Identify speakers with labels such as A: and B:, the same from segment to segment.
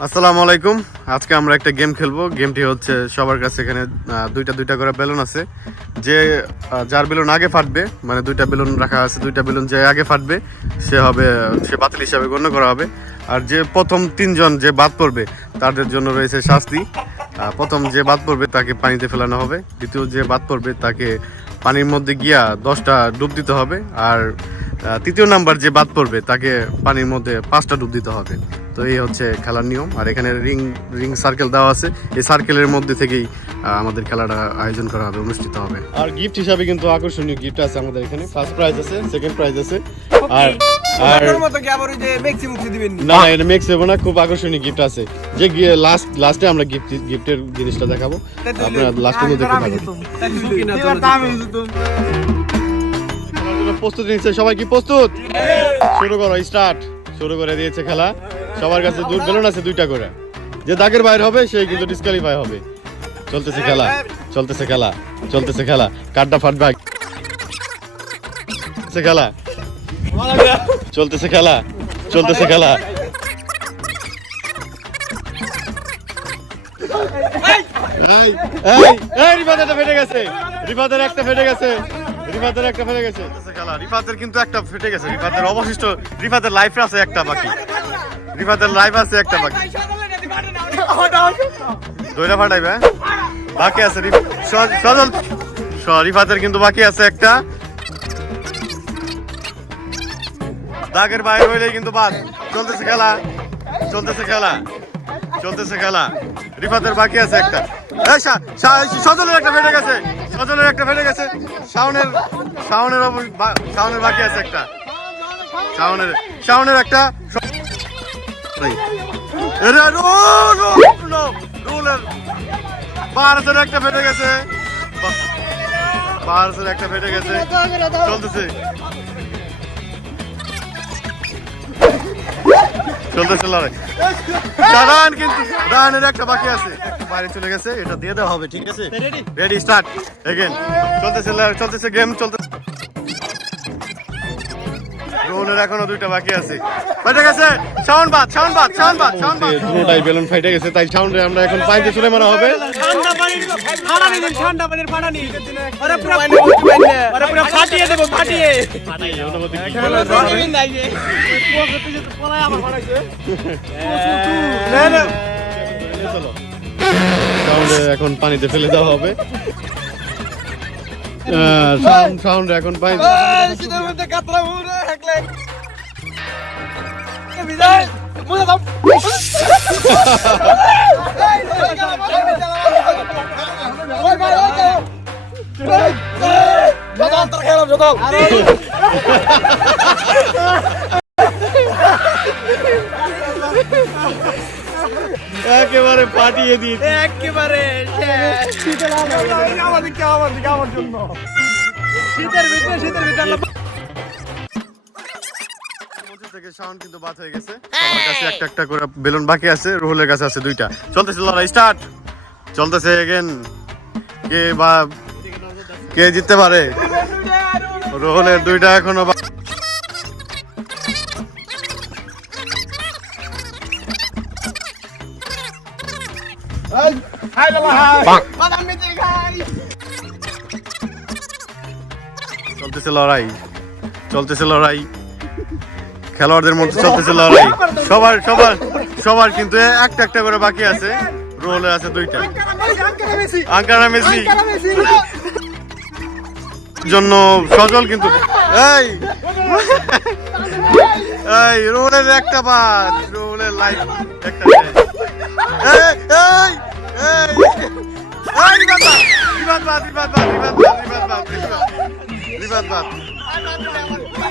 A: আসসালামু আলাইকুম। আজকে আমরা একটা গেম খেলব। গেমটি হচ্ছে সবার কাছে এখানে দুইটা দুইটা করে বেলুন আছে। যে যার বেলুন আগে ফাটবে মানে দুইটা বেলুন রাখা আছে, দুইটা বেলুন যে আগে ফাটবে, সে হবে, সে বাতিল হিসাবে গণ্য করা হবে। আর যে প্রথম তিনজন যে বাদ পড়বে, তাদের জন্য রয়েছে শাস্তি। প্রথম যে বাদ পড়বে, তাকে পানিতে ফেলানো হবে। দ্বিতীয় যে বাদ পড়বে, তাকে পানির মধ্যে গিয়া দশটা ডুব দিতে হবে। আর তৃতীয় নাম্বার যে বাদ পড়বে, তাকে পানির মধ্যে পাঁচটা ডুব দিতে হবে। তো এই হচ্ছে খেলার নিয়ম। আর এখানে রিং রিং সার্কেল দেওয়া আছে। এই সার্কেলের মধ্যে থেকেই আমাদের খেলাটা আয়োজন করা হবে অনুষ্ঠিত হবে। আর গিফট হিসাবে কিন্তু আকর্ষণীয় গিফট আছে আমাদের এখানে। ফার্স্ট প্রাইজ আছে সেকেন্ড প্রাইজ আছে। আর আর
B: তোর মতো কি যে মেক্সি মুক্সি দিবেন না?
A: এটা মেক্স হবে না খুব আকর্ষণীয় গিফট আছে। যে লাস্ট লাস্টে আমরা গিফট গিফটের জিনিসটা দেখাবো। আপনারা লাস্টের মধ্যে। প্রস্তুত নিচ্ছে। সবাই কি প্রস্তুত? শুরু করো স্টার্ট শুরু করে দিয়েছে খেলা। সবার কাছে দুই বেলুন আছে দুইটা করে। যে দাগের বাইরে হবে সে কিন্তু ডিসকালিফাই হবে। চলতেছে খেলা চলতেছে খেলা চলতেছে খেলা। কাড্ডা ফাটবে খেলা। চলতেছে খেলা চলতেছে খেলা। ফেটে গেছে। একটা ফেটে গেছে। একটা ফেটে গেছে। খেলা। রিফাতের কিন্তু একটা ফেটে গেছে। রিফাতের অবশিষ্ট, রিফাতের লাইফ আছে একটা বাকি। রিফাতের লাইফ আছে একটা বাকি। দইটা ফাটাইবে হ্যাঁ? বাকি আছে সজল রিফাতের কিন্তু বাকি আছে একটা। দাগের বাইরে হইলে কিন্তু বাদ। চলতেছে খেলা। চলতেছে খেলা। চলতেছে খেলা। রিফাতের বাকি আছে একটা। এই শা- শা- সজলের একটা ফেটে গেছে। সজলের একটা ফেটে গেছে। শাওনের শাওনের শাওনের বাকি আছে একটা। শাওনের শাওনের একটা একটা ফেটে গেছে। একটা ফেটে গেছে। চলতেছে। চলতেছে লড়াই। রান কিন্তু রানের একটা বাকি আছে। বাইরে চলে গেছে এটা দিয়ে দেওয়া হবে ঠিক আছে? রেডি স্টার্ট এগেন চলতেছে চলতেছে গেম চলতেছে। রোলের এখনও দুইটা বাকি আছে। ফাইটে গেছে? সাউন্ড বাদ সাউন্ড বাদ সাউন্ড বাদ সাউন্ড বাদ। পুরোটাই বেলুন ফাইটে গেছে তাই সাউন্ডে আমরা এখন পাইতে চলে মারা হবে।
C: ঠান্ডা পানির নিন ঠান্ডা পানির নিন
B: আরে পুরো মুক্তি
C: আরে পুরো ফাটিয়ে দেবো ফাটিয়ে।
A: এখন পানিতে ফেলে দেওয়া হবে। সাউন্ড এখন
B: পাই শীতের মধ্যে কাতলা মুড়ে হাঁকলে। মুড়ে দাও গেল, গেল, গেল। ওই ভাই, ওই গেল। এই, এই, জদল, তোর খেলাম, জদল।
A: একেবারে পাঠিয়ে দিয়েছি।
C: একেবারে শেষ।
B: আমার দিকে, আমার দিকে, আমার জন্য।
C: শীতের ভিতরে শীতের ভিতরে
A: থেকে সাউন্ড কিন্তু বাদ হয়ে গেছে। সবার কাছে একটা একটা করে বেলুন বাকি আছে রুহুলের কাছে আছে দুইটা। চলতেছে লড়াই স্টার্ট চলতেছে এগেন কে বা কে জিততে পারে? রোহলের দুইটা এখনও চলতেছে লড়াই চলতেছে লড়াই। খেলোয়াড়দের মধ্যে চলতেছে লড়াই। সবার সবার সবার কিন্তু একটা একটা করে বাকি আছে। আছে দুইটা। মেসি। জন্য সজল কিন্তু এই! একটা বাদ, রোলের লাইফ একটা এই! রিবাদ বাদ রিবাদ বাদ রিবাদ বাদ রিবাদ বাদ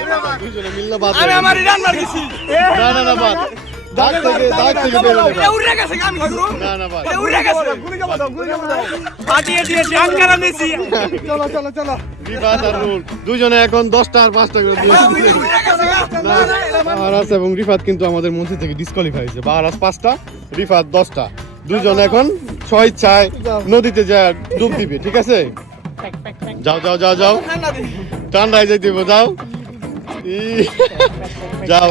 A: রিবাদ বাদ দুজনে মিললে বাদ
B: আমি আমার রান মার গেছি
A: না না না বাদ। দাগ থেকে দাগ থেকে বেরোলে
B: এটা
A: বাদ।
B: উড়ে গেছে আমি কি
A: না না বাদ।
B: উড়ে গেছে।
C: ফাটিয়ে দিয়েছে আঙ্কারা মেসি
B: চলো চলো চলো।
A: রিবাদ আর রুল। দুজনে এখন দশটা আর পাঁচটা করে দিয়েছে। না, বাহারাস এবং রিফাত কিন্তু আমাদের মধ্যে থেকে ডিসকোয়ালিফাই হয়েছে। বাহারাস পাঁচটা রিফাত দশটা। দুজন এখন ছয় ইচ্ছায় নদীতে যা ডুব দিবে ঠিক আছে? যাও যাও যাও যাও। ঠান্ডায় যাই দিব যাও। যাও।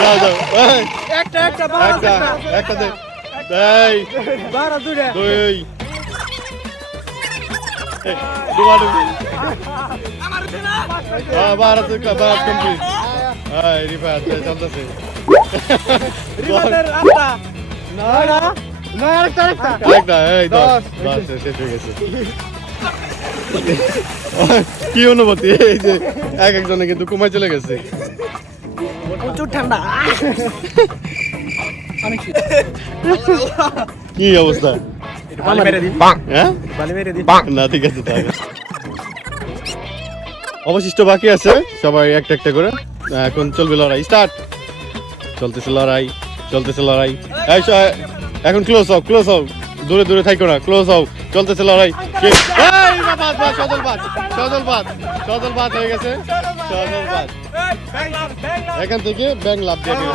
A: যাও যাও।
C: একটা একটা
A: একটা একটা। দে। এই
C: বারো দুইটা
A: দুই। হ্যাঁ কমপ্লিট। হ্যাঁ রিফাত চলতেছে।
C: রিমাদের আটটা নয় না নয় আরেকটা আরেকটা
A: একটা এই দশ দশ শেষ হয়ে গেছে কি অনুভূতি এই যে এক একজনে কিন্তু কমায় চলে গেছে
C: প্রচুর ঠান্ডা
A: কি অবস্থা না ঠিক আছে অবশিষ্ট বাকি আছে সবাই একটা একটা করে এখন চলবে লড়াই স্টার্ট চলতেছে লড়াই চলতেছে লড়াই। এখন ক্লোজ হও ক্লোজ হও। দূরে দূরে থাকো না ক্লোজ হও। চলতেছে লড়াই। না বাদ সদল বাদ সদল বাদ হয়ে গেছে। সদল বাদ। এখান থেকে ব্যাংক লাভ দিয়ে বের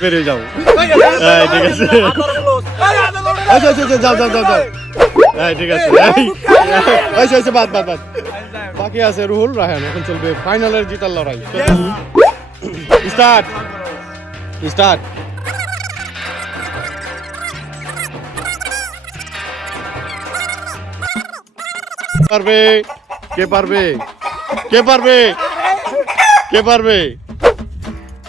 A: বেরিয়ে যাও। ঠিক আছে। আচ্ছা আচ্ছা যাও যাও যাও যাও। হ্যাঁ ঠিক আছে। বাদ বাদ বাদ। বাকি আছে রুহুল রাহান এখন চলবে ফাইনালের জিতার লড়াই। স্টার্ট। স্টার্ট। পারবে? কে পারবে? কে পারবে? কে পারবে?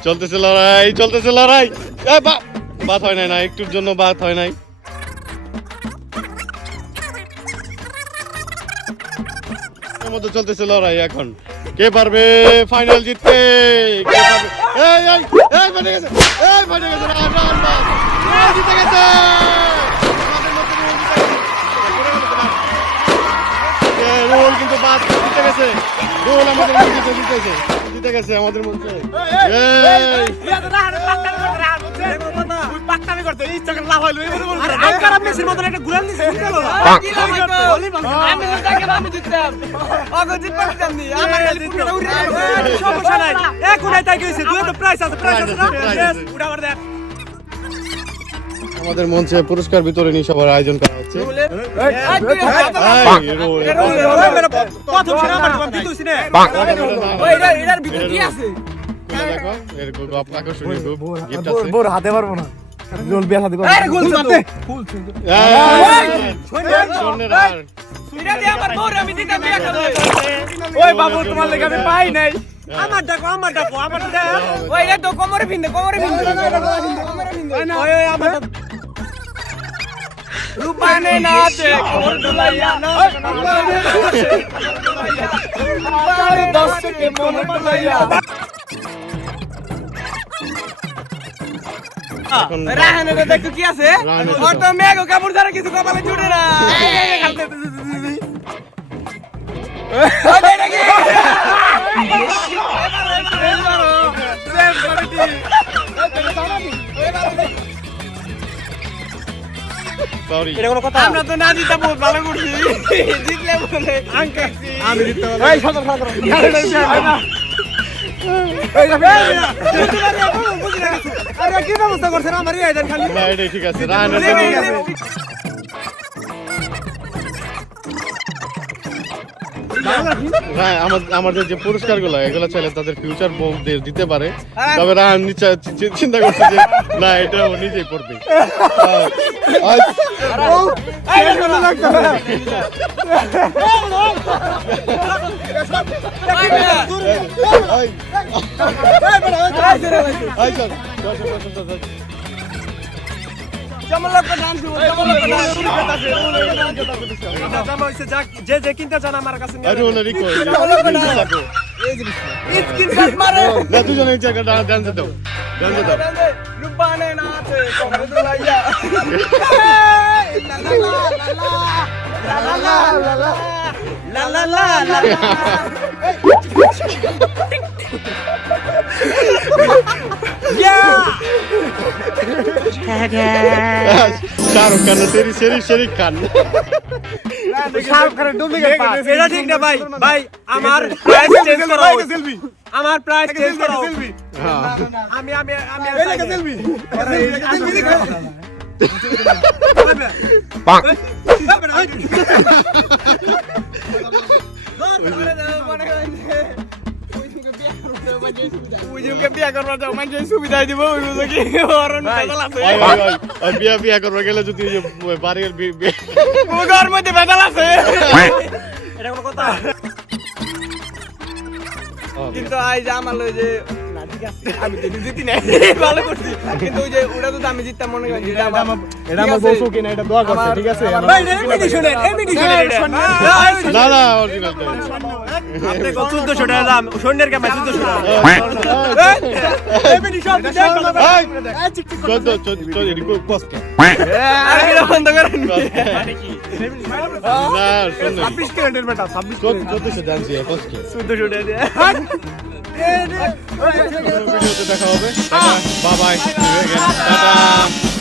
A: চলতেছে লড়াই চলতেছে লড়াই। এ, বা- বাদ হয় নাই না একটুর জন্য বাদ হয় নাই। এর মধ্যে চলতেছে লড়াই এখন কে পারবে ফাইনাল জিততে কে পারবে এই এই এই ফাটে গেছে এই ফাটে গেছে রান রান রান জিতে গেছে রোল জিতে গেছে। কিন্তু বাদ জিতে গেছে রোল আমাদের মধ্যে জিতে জিতেছে জিতে গেছে আমাদের মধ্যে এই
C: আঙ্কারা মেসির মতন একটা দিছে সমস্যা নাই। এখন এটাই গেছে? দুই তো প্রাইস আছে প্রাইস আছে না?
A: আছে।
C: উঠা করে দেখ।
A: আমাদের মঞ্চে পুরস্কার বিতরণী সবার আয়োজন করা হচ্ছে।
C: আমার
A: খুলে এর আকর্ষণীয় আছে।
B: বোর হাতে পারব না। রোল বিয়া হাতে করব
A: এই, স্বর্ণের হার।
C: ওই বাবু তোমার লেগে আমি পাই নাই আমার ডাকো আমার ডাকো আমার ডাকো ওই ওই আমার ডাকো। রূপানে নাচে কোমর দুলাইয়া রূপানে নাচে রূপানে দশকে মন দুলাইয়া
A: এখন
C: দেখো কি আছে? ওর তো মেঘ কাপড় ছাড়া কিছু কপালে জুড়ে না। আমরা তো না জিতা ভালো করছি। জিতলে বলে।
A: আমি জিততে
C: আরে কি ব্যবস্থা করছেন? আমার এই খালি।
A: ঠিক আছে। হ্যাঁ, আমাদের যে পুরস্কারগুলো এগুলো চাইলে তাদের ফিউচার বউদের দিতে পারে তবে রাহান চিন্তা করছে যে না এটা ও নিজেই পড়বে আহ,
C: যে যে কিনতে চান আমার কাছে
A: দুজনে ডান্সে দাও ডান্সে দাও
C: রূপানে নাচে কোমর দুলাইয়া লা লা লা লা
A: শাহরুখ খান সেরি সেরি সেরি খান।
B: শাহরুখ খানের ডুপ্লিকেট পাস
C: এটা ঠিক না ভাই। ভাই আমার প্রাইস চেঞ্জ করো আমার প্রাইস চেঞ্জ করো
A: হ্যাঁ।
C: আমি আমি আমি
B: সেলফি উজুমকে বিয়া করবা যাও মানে সুবিধা দিব কি? অরণ বেদাল আছে।
A: বিয়া বিয়া করবার গেলে যদি বাড়ির বি- বি-
B: মধ্যে বেদাল আছে। এটা কোনো কথা। কিন্তু আই যে আমার লই যে আমি তো জিতি নাই। ভালো করছি। কিন্তু ওই যে ওটা তো আমি জিততাম মনে করি এটা আমার
D: এটা আমার বউ কিনা এটা দোয়া করছে ঠিক আছে?
B: ভাই এমনি শুনেন এমনি শুনেন।
A: না না অরিজিনাল
B: আপনি কত 1400 টাকা দাম সৈন্যের কামাই 1400 টাকা। এমনি সব
A: চোদ্দ চোদ্দ চোদ্দ এটি কষ্ট
B: আরে এটা বন্ধ করেন।
A: না শুনুন।
D: ছাব্বিশ ক্যারেটের বেটা ছাব্বিশ
A: চোদ্দশো জানছি কষ্ট
B: 1400 টাকা দিয়ে
A: দেখা হবে বাবাই টাটা